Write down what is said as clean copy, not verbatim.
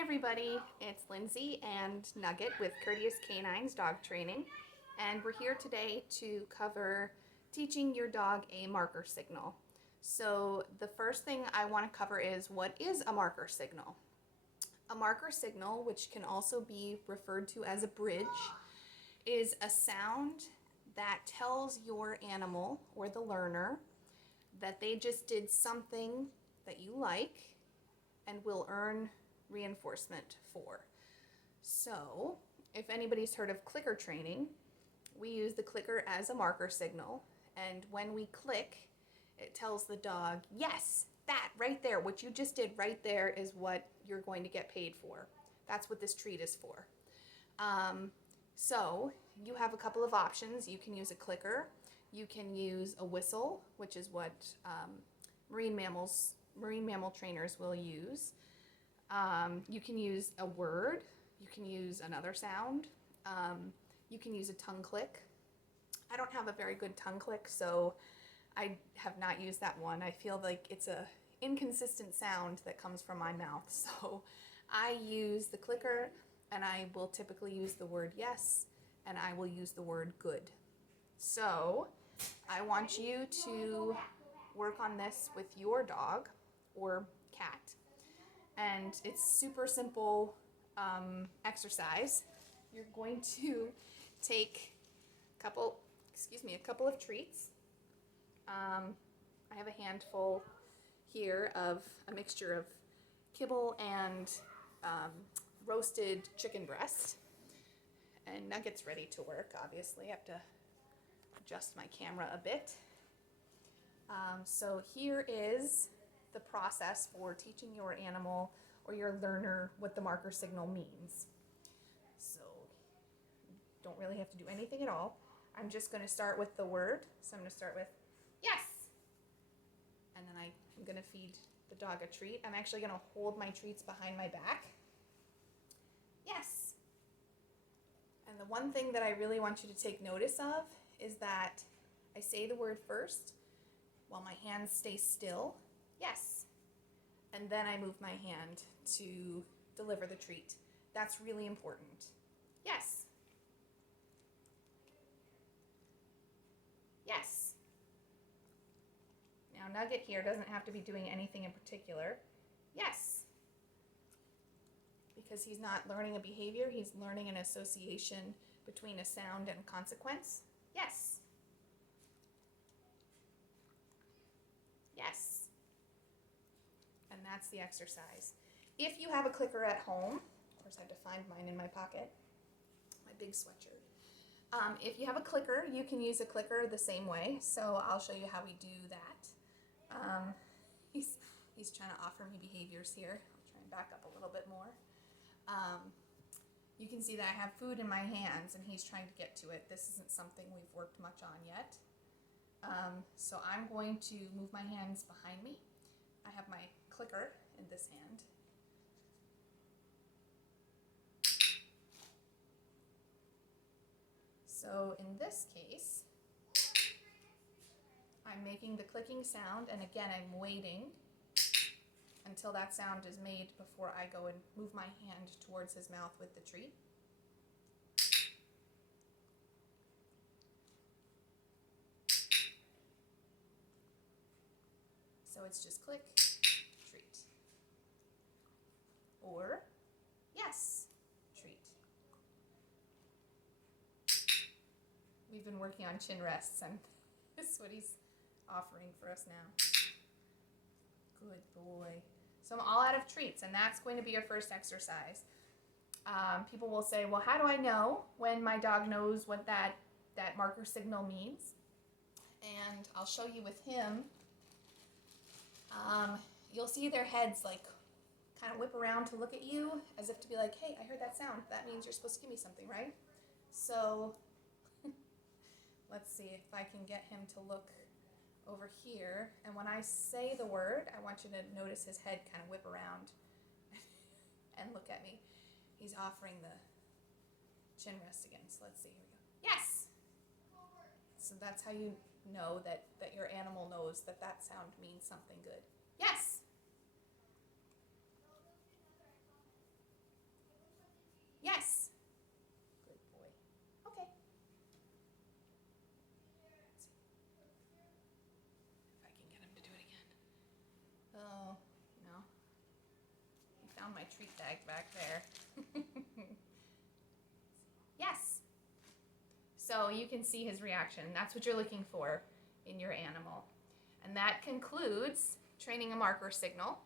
Hi everybody, it's Lindsay and Nugget with Courteous Canines Dog Training, and we're here today to cover teaching your dog a marker signal. So the first thing I want to cover is, what is a marker signal? A marker signal, which can also be referred to as a bridge, is a sound that tells your animal or the learner that they just did something that you like and will earn reinforcement for. So if anybody's heard of clicker training, we use the clicker as a marker signal, and when we click, it tells the dog, yes, that right there, what you just did right there is what you're going to get paid for. That's what this treat is for. So you have a couple of options. You can use a clicker, you can use a whistle, which is what marine mammal trainers will use. You can use a word, you can use another sound, you can use a tongue click. I don't have a very good tongue click, so I have not used that one. I feel like it's a inconsistent sound that comes from my mouth, so I use the clicker, and I will typically use the word yes, and I will use the word good. So I want you to work on this with your dog or cat. And it's super simple exercise. You're going to take a couple of treats. I have a handful here of a mixture of kibble and roasted chicken breast. And Nugget's ready to work, obviously. I have to adjust my camera a bit. So here is the process for teaching your animal or your learner what the marker signal means. So don't really have to do anything at all. I'm just going to start with the word. So I'm going to start with yes. And then I'm going to feed the dog a treat. I'm actually going to hold my treats behind my back. Yes. And the one thing that I really want you to take notice of is that I say the word first while my hands stay still. Yes. And then I move my hand to deliver the treat. That's really important. Yes. Yes. Now Nugget here doesn't have to be doing anything in particular. Yes. Because he's not learning a behavior, he's learning an association between a sound and consequence. Yes. Yes. And that's the exercise. If you have a clicker at home, of course I have to find mine in my pocket, my big sweatshirt. If you have a clicker, you can use a clicker the same way. So I'll show you how we do that. He's trying to offer me behaviors here. I'll try and back up a little bit more. You can see that I have food in my hands and he's trying to get to it. This isn't something we've worked much on yet. So I'm going to move my hands behind me. I have my clicker in this hand. So in this case, I'm making the clicking sound, and again I'm waiting until that sound is made before I go and move my hand towards his mouth with the treat. So it's just click, treat. Or yes, treat. We've been working on chin rests, and this is what he's offering for us now. Good boy. So I'm all out of treats, and that's going to be your first exercise. People will say, well, how do I know when my dog knows what that marker signal means? And I'll show you with him. You'll see their heads like kind of whip around to look at you as if to be like, hey, I heard that sound. That means you're supposed to give me something, right? So let's see if I can get him to look over here. And when I say the word, I want you to notice his head kind of whip around and look at me. He's offering the chin rest again. So let's see, here we go. Yes! So that's how you know that your animal knows that sound means something good. Yes! found my treat bag back there. Yes. So you can see his reaction. That's what you're looking for in your animal. And that concludes training a marker signal.